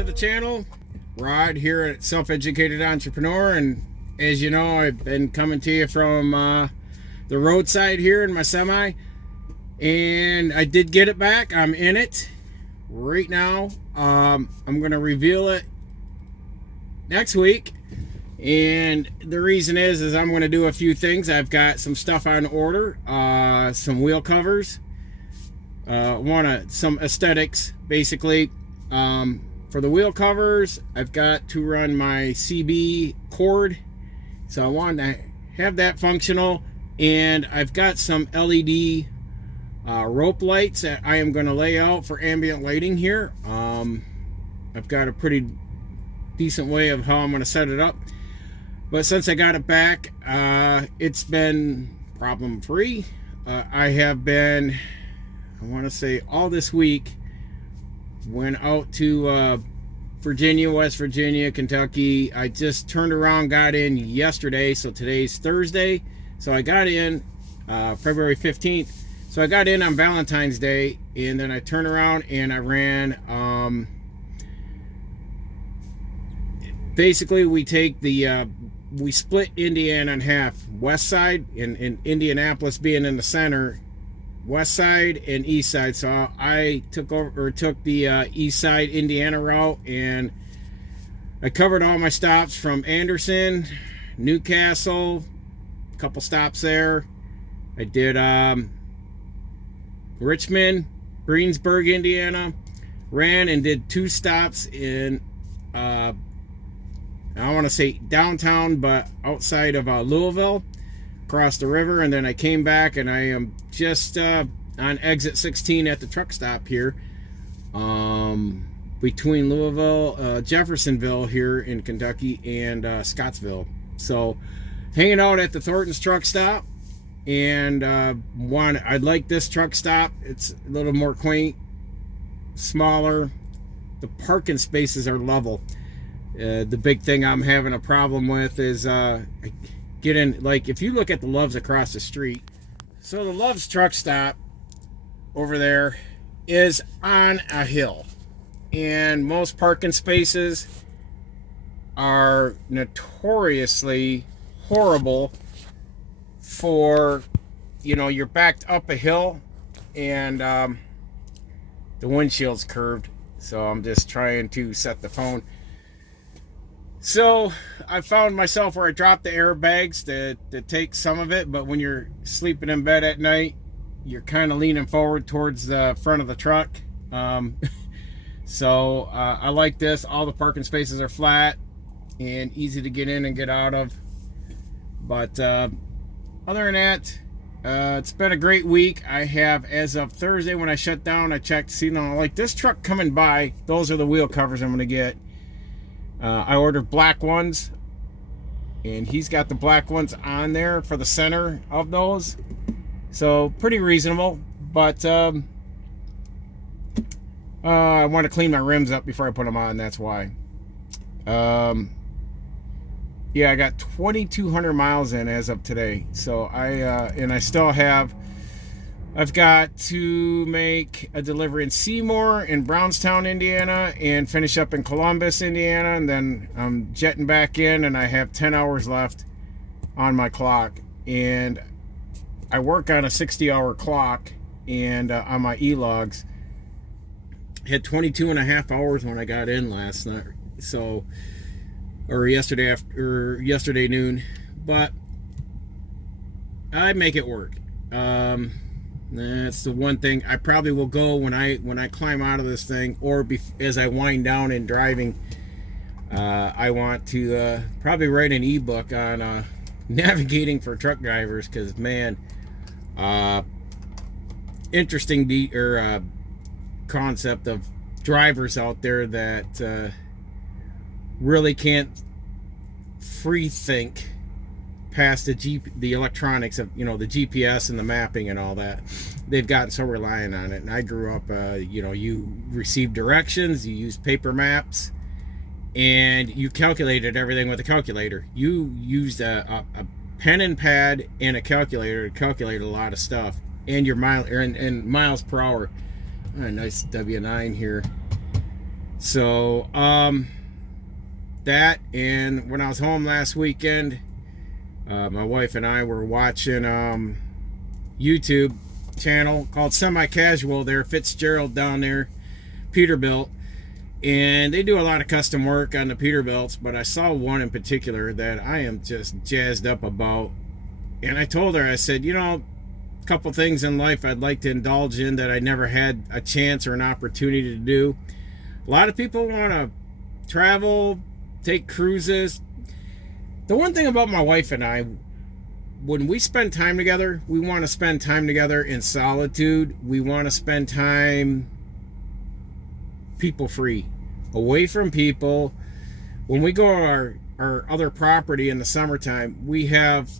to the channel. Rod here at Self-Educated Entrepreneur, and as you know, I've been coming to you from the roadside here in my semi, and I did get it back. I'm in it right now. I'm going to reveal it next week, and the reason is I'm going to do a few things. I've got some stuff on order, some wheel covers, some aesthetics basically. For the wheel covers, I've got to run my CB cord, so I want to have that functional, and I've got some LED rope lights that I am going to lay out for ambient lighting here. I've got a pretty decent way of how I'm going to set it up, but since I got it back, it's been problem free. I have been, I want to say, all this week went out to Virginia, West Virginia, Kentucky. I just turned around, got in yesterday, so today's Thursday. So I got in February 15th. So I got in on Valentine's Day, and then I turned around and I ran. Basically, we take the we split Indiana in half. West side, and Indianapolis being in the center, west side and east side. So I took the east side Indiana route, and I covered all my stops from Anderson, Newcastle, a couple stops there. I did Richmond, Greensburg, Indiana. Ran and did 2 stops in I want to say downtown, but outside of Louisville, across the river, and then I came back, and I am just on exit 16 at the truck stop here, between Louisville, Jeffersonville here in Kentucky, and Scottsville. So hanging out at the Thornton's truck stop, and I like this truck stop. It's a little more quaint, smaller. The parking spaces are level. The big thing I'm having a problem with is get in, like, if you look at the Loves across the street. So the Loves truck stop over there is on a hill, and most parking spaces are notoriously horrible for, you know, you're backed up a hill, and the windshield's curved. So I'm just trying to set the phone. So I found myself where I dropped the airbags to take some of it, but when you're sleeping in bed at night, you're kind of leaning forward towards the front of the truck. So I like this. All the parking spaces are flat and easy to get in and get out of. But other than that, it's been a great week. I have, as of Thursday when I shut down, I checked to see, like this truck coming by, those are the wheel covers I'm going to get. I ordered black ones, and he's got the black ones on there for the center of those, so pretty reasonable. But I want to clean my rims up before I put them on. That's why. Yeah, I got 2,200 miles in as of today. So and I still have. I've got to make a delivery in Seymour, in Brownstown, Indiana, and finish up in Columbus, Indiana, and then I'm jetting back in, and I have 10 hours left on my clock. And I work on a 60-hour clock, and on my e-logs, had 22 and a half hours when I got in last night, so, or yesterday noon, but I make it work. That's the one thing. I probably will go when I climb out of this thing, or as I wind down in driving. I want to probably write an ebook on navigating for truck drivers, because man, interesting concept of drivers out there that really can't free think past the electronics of, you know, the GPS and the mapping and all that. They've gotten so reliant on it. And I grew up, you know, you received directions, you used paper maps, and you calculated everything with a calculator. You used a pen and pad and a calculator to calculate a lot of stuff, and your miles per hour. Oh, nice W9 here. So that, and when I was home last weekend, my wife and I were watching YouTube channel called Semi Casual. There, Fitzgerald down there, Peterbilt, and they do a lot of custom work on the Peterbilts. But I saw one in particular that I am just jazzed up about, and I told her, I said, you know, a couple things in life I'd like to indulge in that I never had a chance or an opportunity to do. A lot of people want to travel, take cruises. The one thing about my wife and I, when we spend time together, we want to spend time together in solitude. We want to spend time people free, away from people. When we go to our other property in the summertime, we have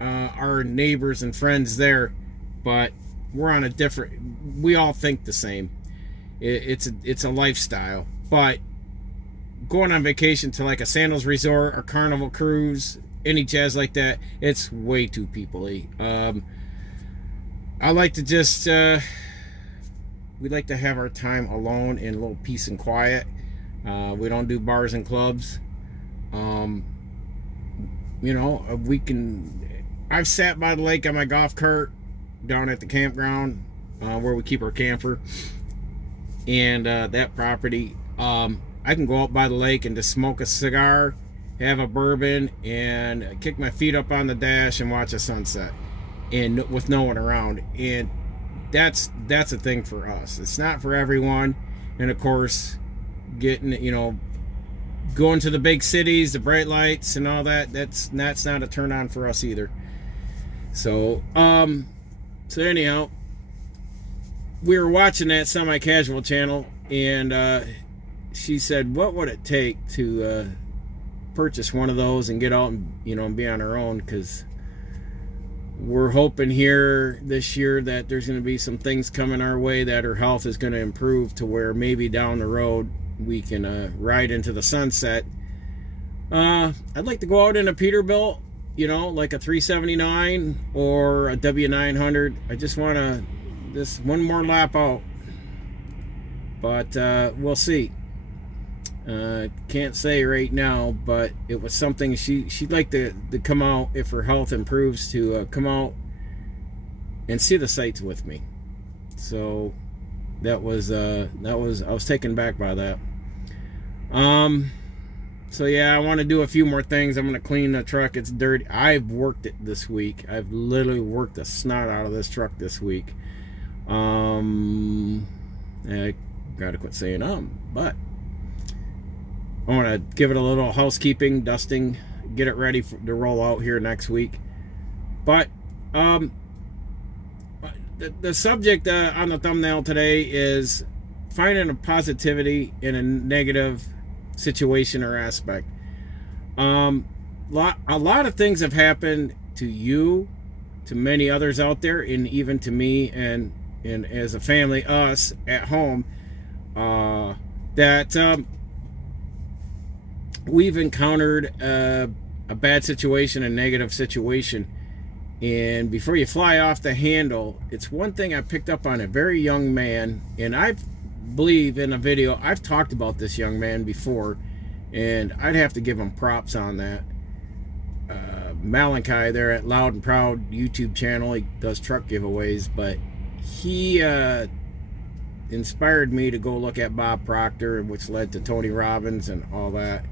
our neighbors and friends there, but we're on a different, we all think the same. It's a lifestyle. But going on vacation to like a Sandals resort or Carnival cruise, any jazz like that, it's way too people-y. I like to just we like to have our time alone in a little peace and quiet. We don't do bars and clubs. You know, I've sat by the lake on my golf cart down at the campground where we keep our camper, and that property. I can go out by the lake and just smoke a cigar, have a bourbon, and kick my feet up on the dash and watch a sunset, and with no one around. And that's a thing for us. It's not for everyone. And of course, getting, you know, going to the big cities, the bright lights and all that, that's not a turn on for us either. So anyhow, we were watching that Semi Casual channel, and she said, what would it take to purchase one of those and get out and, you know, and be on our own? Because we're hoping here this year that there's going to be some things coming our way that her health is going to improve to where maybe down the road we can ride into the sunset. I'd like to go out in a Peterbilt, you know, like a 379 or a W900. I just want to, this one more lap out. But we'll see. Can't say right now, but it was something she'd like to come out, if her health improves, to come out and see the sights with me. So that was I was taken back by that. So yeah, I want to do a few more things. I'm going to clean the truck. It's dirty. I've worked it this week. I've literally worked the snot out of this truck this week. I gotta quit saying but I want to give it a little housekeeping, dusting, get it ready to roll out here next week. But the subject on the thumbnail today is finding a positivity in a negative situation or aspect. A lot of things have happened to you, to many others out there, and even to me and as a family, us at home, that we've encountered a bad situation, a negative situation. And before you fly off the handle, it's one thing I picked up on a very young man, and I believe in a video I've talked about this young man before, and I'd have to give him props on that. Malachi there at Loud and Proud YouTube channel, he does truck giveaways, but he inspired me to go look at Bob Proctor, which led to Tony Robbins and all that.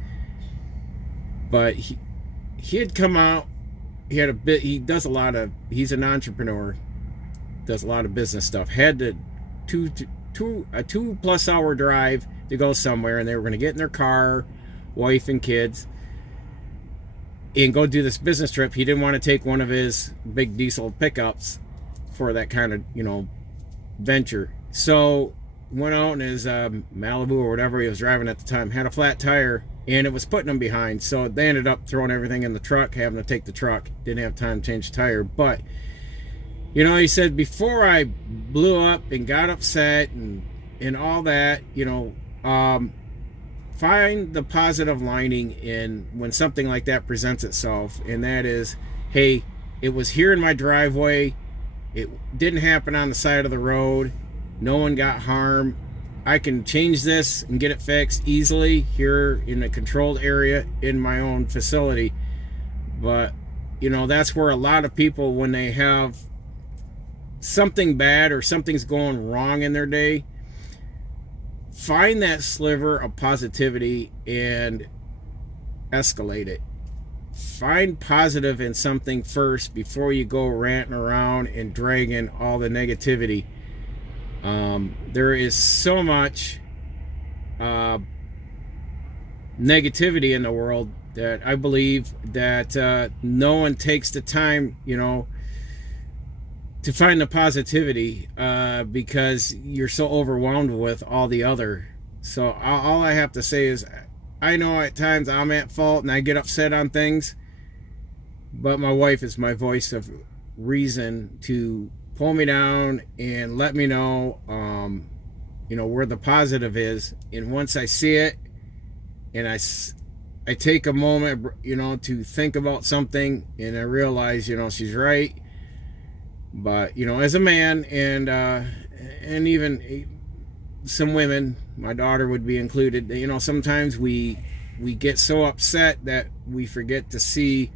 But he had come out, he does a lot of, he's an entrepreneur, does a lot of business stuff, had a 2+ hour drive to go somewhere, and they were going to get in their car, wife and kids, and go do this business trip. He didn't want to take one of his big diesel pickups for that kind of, you know, venture. So went out in his Malibu or whatever he was driving at the time, had a flat tire, and it was putting him behind. So they ended up throwing everything in the truck, having to take the truck. Didn't have time to change the tire. But, you know, he said, before I blew up and got upset and all that, you know, find the positive lining in when something like that presents itself. And that is, hey, it was here in my driveway. It didn't happen on the side of the road. No one got harmed. I can change this and get it fixed easily here in a controlled area in my own facility. But that's where a lot of people, when they have something bad or something's going wrong in their day, find that sliver of positivity and escalate it. Find positive in something first before you go ranting around and dragging all the negativity. There is so much negativity in the world that I believe that no one takes the time, to find the positivity because you're so overwhelmed with all the other. So all I have to say is, I know at times I'm at fault and I get upset on things, but my wife is my voice of reason to pull me down and let me know, where the positive is. And once I see it, and I take a moment, to think about something, and I realize, she's right. But as a man, and even some women, my daughter would be included, sometimes we get so upset that we forget to see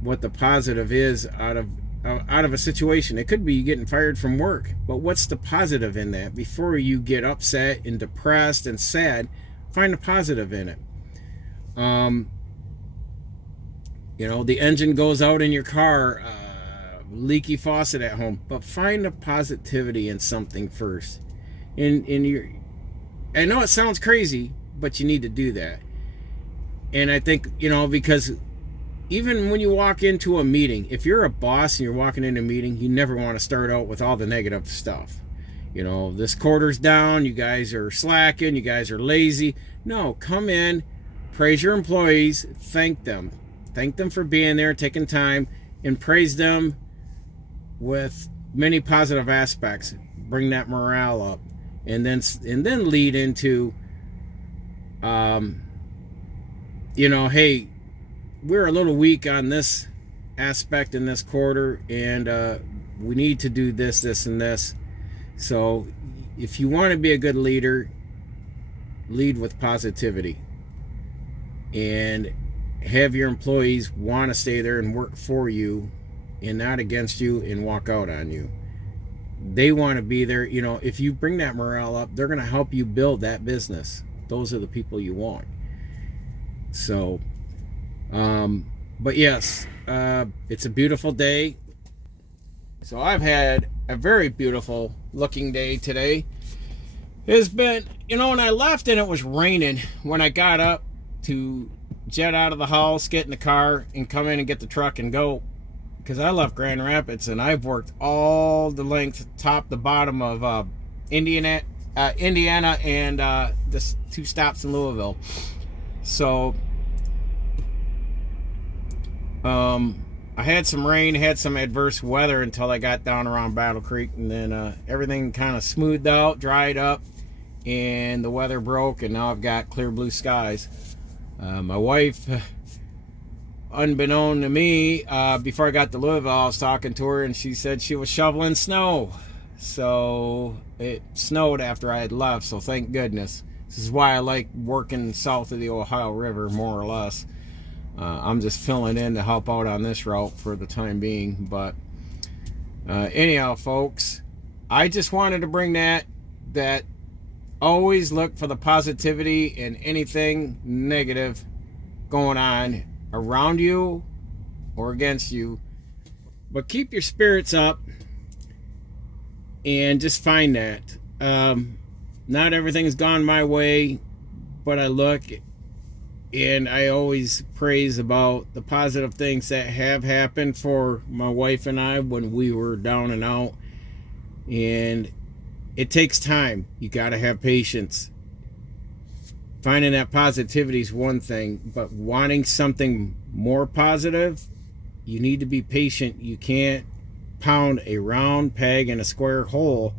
what the positive is out of a situation. It could be getting fired from work, but what's the positive in that? Before you get upset and depressed and sad, find the positive in it. The engine goes out in your car, leaky faucet at home, but find the positivity in something first. I know it sounds crazy, but you need to do that. And I think, because even when you walk into a meeting, if you're a boss and you're walking into a meeting, you never want to start out with all the negative stuff. This quarter's down, you guys are slacking, you guys are lazy. No, come in, praise your employees, thank them for being there, taking time, and praise them with many positive aspects. Bring that morale up, and then lead into, hey, we're a little weak on this aspect in this quarter, and we need to do this, and this. So if you want to be a good leader, lead with positivity and have your employees want to stay there and work for you and not against you and walk out on you. They want to be there. If you bring that morale up, they're going to help you build that business. Those are the people you want. So, but yes, it's a beautiful day. So I've had a very beautiful looking day today. It's been, when I left and it was raining, when I got up to jet out of the house, get in the car, and come in and get the truck and go, because I left Grand Rapids and I've worked all the length, top to bottom of Indiana, and the 2 stops in Louisville. So I had some rain, had some adverse weather until I got down around Battle Creek, and then everything kind of smoothed out, dried up, and the weather broke, and now I've got clear blue skies. My wife, unbeknown to me, before I got to Louisville, I was talking to her, and she said she was shoveling snow. So it snowed after I had left, so thank goodness. This is why I like working south of the Ohio River, more or less. I'm just filling in to help out on this route for the time being. But anyhow, folks, I just wanted to bring that always look for the positivity in anything negative going on around you or against you. But keep your spirits up and just find that. Not everything's gone my way, but I look and I always praise about the positive things that have happened for my wife and I when we were down and out. And it takes time. You got to have patience. Finding that positivity is one thing, but wanting something more positive, you need to be patient. You can't pound a round peg in a square hole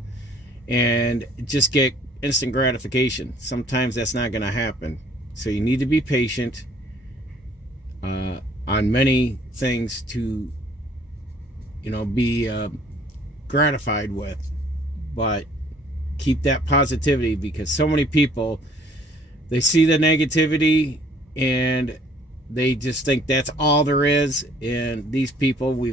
and just get instant gratification. Sometimes that's not going to happen. So you need to be patient on many things to, be gratified with. But keep that positivity, because so many people, they see the negativity and they just think that's all there is. And these people,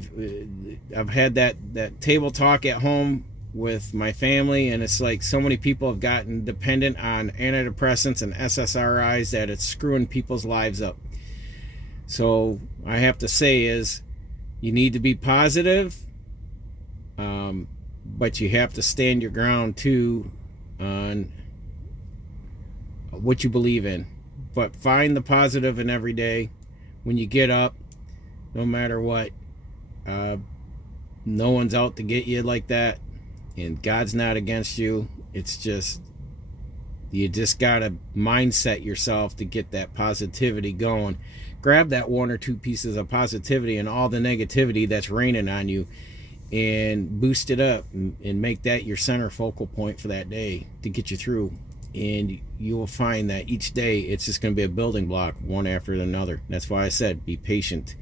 I've had that table talk at home with my family, and it's like so many people have gotten dependent on antidepressants and SSRIs that it's screwing people's lives up. So I have to say is, you need to be positive, but you have to stand your ground too on what you believe in. But find the positive in every day. When you get up, no matter what, no one's out to get you like that, and God's not against you. It's just, you just gotta mindset yourself to get that positivity going. Grab that one or two pieces of positivity and all the negativity that's raining on you, and boost it up and make that your center focal point for that day to get you through. And you will find that each day it's just going to be a building block, one after another. That's why I said be patient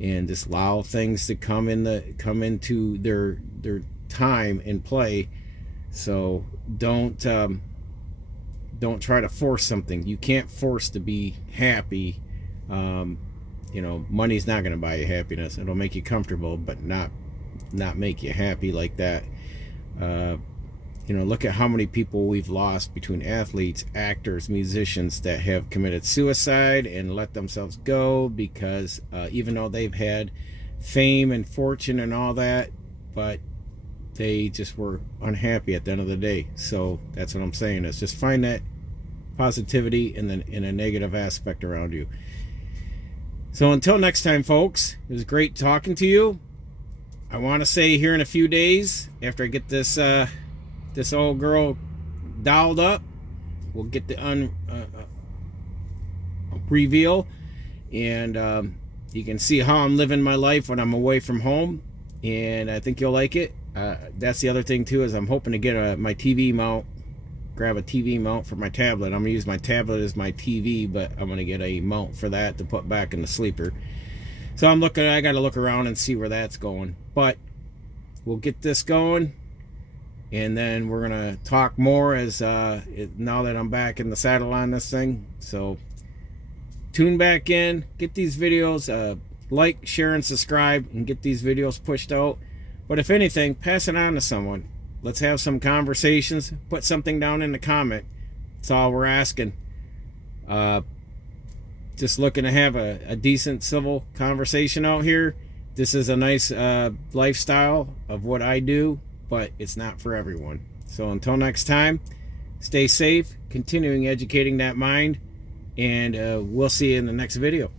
and just allow things to come into their time and play. So don't try to force something. You can't force to be happy. Money's not going to buy you happiness. It'll make you comfortable, but not make you happy like that. Look at how many people we've lost between athletes, actors, musicians that have committed suicide and let themselves go because even though they've had fame and fortune and all that, but they just were unhappy at the end of the day. So that's what I'm saying, is just find that positivity in a negative aspect around you. So until next time, folks, it was great talking to you. I want to say here in a few days, after I get this old girl dialed up, we'll get the reveal, and you can see how I'm living my life when I'm away from home, and I think you'll like it. That's the other thing too, is I'm hoping to get my TV mount, grab a TV mount for my tablet. I'm gonna use my tablet as my TV, but I'm gonna get a mount for that to put back in the sleeper. So I gotta look around and see where that's going, but we'll get this going, and then we're gonna talk more as now that I'm back in the saddle on this thing. So tune back in, get these videos, like, share, and subscribe, and get these videos pushed out. But if anything, pass it on to someone. Let's have some conversations. Put something down in the comment. That's all we're asking. Just looking to have a decent civil conversation out here. This is a nice lifestyle of what I do, but it's not for everyone. So until next time, stay safe, continuing educating that mind, and we'll see you in the next video.